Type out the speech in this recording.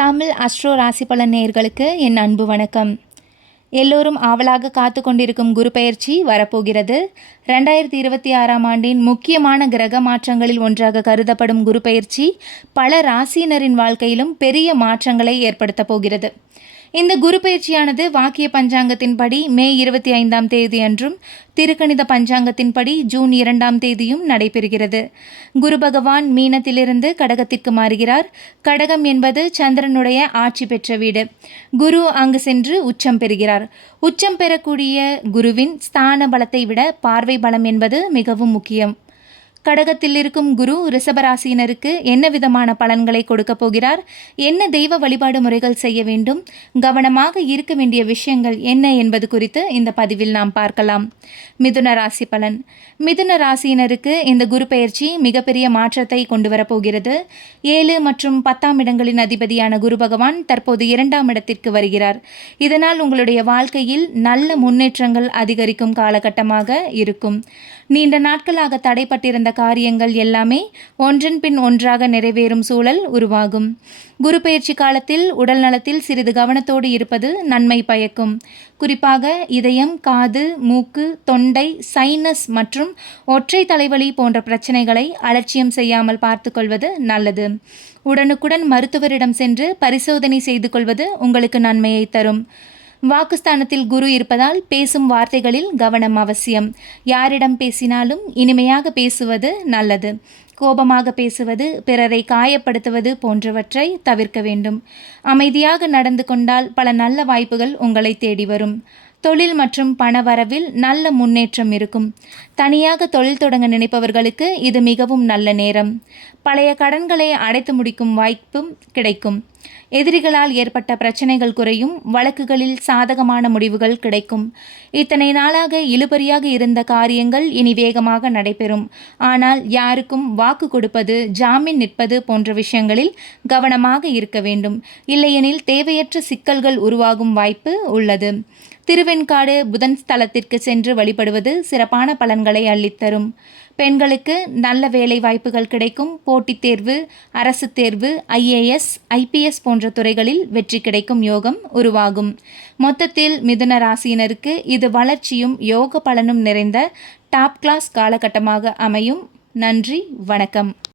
Tamil astro ராசி பலன் நேயர்களுக்கு என் அன்பு வணக்கம். எல்லோரும் ஆவலாக காத்து கொண்டிருக்கும் குரு பெயர்ச்சி வரப்போகிறது. 2026ஆம் ஆண்டின் முக்கியமான கிரக மாற்றங்களில் ஒன்றாக கருதப்படும் குரு பெயர்ச்சி பல ராசியினரின் வாழ்க்கையிலும் பெரிய மாற்றங்களை ஏற்படுத்தப் போகிறது. இந்த குரு பெயர்ச்சியானது வாக்கிய பஞ்சாங்கத்தின்படி மே 25ஆம் தேதி அன்றும் திருக்கணித பஞ்சாங்கத்தின்படி ஜூன் 2ஆம் தேதியும் நடைபெறுகிறது. குரு பகவான் மீனத்திலிருந்து கடகத்திற்கு மாறுகிறார். கடகம் என்பது சந்திரனுடைய ஆட்சி பெற்ற வீடு. குரு அங்கு சென்று உச்சம் பெறுகிறார். உச்சம் பெறக்கூடிய குருவின் ஸ்தான பலத்தை விட பார்வை பலம் என்பது மிகவும் முக்கியம். கடகத்தில் இருக்கும் குரு ரிஷபராசியினருக்கு என்ன விதமான பலன்களை கொடுக்க போகிறார், என்ன தெய்வ வழிபாடு முறைகள் செய்ய வேண்டும், கவனமாக இருக்க வேண்டிய விஷயங்கள் என்ன என்பது குறித்து இந்த பதிவில் நாம் பார்க்கலாம். மிதுன ராசி பலன். மிதுன ராசியினருக்கு இந்த குரு பெயர்ச்சி மிகப்பெரிய மாற்றத்தை கொண்டு வரப்போகிறது. 7 மற்றும் 10ஆம் இடங்களின் அதிபதியான குரு பகவான் தற்போது 2ஆம் இடத்திற்கு வருகிறார். இதனால் உங்களுடைய வாழ்க்கையில் நல்ல முன்னேற்றங்கள் அதிகரிக்கும் காலகட்டமாக இருக்கும். நீண்ட நாட்களாக தடைப்பட்டிருந்த காரியங்கள் எல்லாமே ஒன்றன் பின் ஒன்றாக நிறைவேறும் சூழல் உருவாகும். குரு பெயர்ச்சி காலத்தில் உடல் நலத்தில் சிறிது கவனத்தோடு இருப்பது நன்மை பயக்கும். குறிப்பாக இதயம், காது, மூக்கு, தொண்டை, சைனஸ் மற்றும் ஒற்றை தலைவலி போன்ற பிரச்சனைகளை அலட்சியம் செய்யாமல் பார்த்து கொள்வது நல்லது. உடனுக்குடன் மருத்துவரிடம் சென்று பரிசோதனை செய்து கொள்வது உங்களுக்கு நன்மையை தரும். வாக்குஸ்தானத்தில் குரு இருப்பதால் பேசும் வார்த்தைகளில் கவனம் அவசியம். யாரிடம் பேசினாலும் இனிமையாக பேசுவது நல்லது. கோபமாக பேசுவது, பிறரை காயப்படுத்துவது போன்றவற்றை தவிர்க்க வேண்டும். அமைதியாக நடந்து கொண்டால் பல நல்ல வாய்ப்புகள் உங்களை தேடி வரும். தொழில் மற்றும் பணவரவில் நல்ல முன்னேற்றம் இருக்கும். தனியாக தொழில் தொடங்க நினைப்பவர்களுக்கு இது மிகவும் நல்ல நேரம். பழைய கடன்களை அடைத்து முடிக்கும் வாய்ப்பும் கிடைக்கும். எதிரிகளால் ஏற்பட்ட பிரச்சனைகள் குறையும். வழக்குகளில் சாதகமான முடிவுகள் கிடைக்கும். இத்தனை நாளாக இழுபறியாக இருந்த காரியங்கள் இனி வேகமாக நடைபெறும். ஆனால் யாருக்கும் வாக்கு கொடுப்பது, ஜாமீன் நிற்பது போன்ற விஷயங்களில் கவனமாக இருக்க வேண்டும். இல்லையெனில் தேவையற்ற சிக்கல்கள் உருவாகும் வாய்ப்பு உள்ளது. திருவெண்காடு புதன் ஸ்தலத்திற்கு சென்று வழிபடுவது சிறப்பான பலன்களை அள்ளித்தரும். பெண்களுக்கு நல்ல வேலை வாய்ப்புகள் கிடைக்கும். போட்டித் தேர்வு, அரசு தேர்வு, IAS, IPS போன்ற துறைகளில் வெற்றி கிடைக்கும் யோகம் உருவாகும். மொத்தத்தில் மிதுன ராசியினருக்கு இது வளர்ச்சியும் யோக பலனும் நிறைந்த டாப் கிளாஸ் காலகட்டமாக அமையும். நன்றி, வணக்கம்.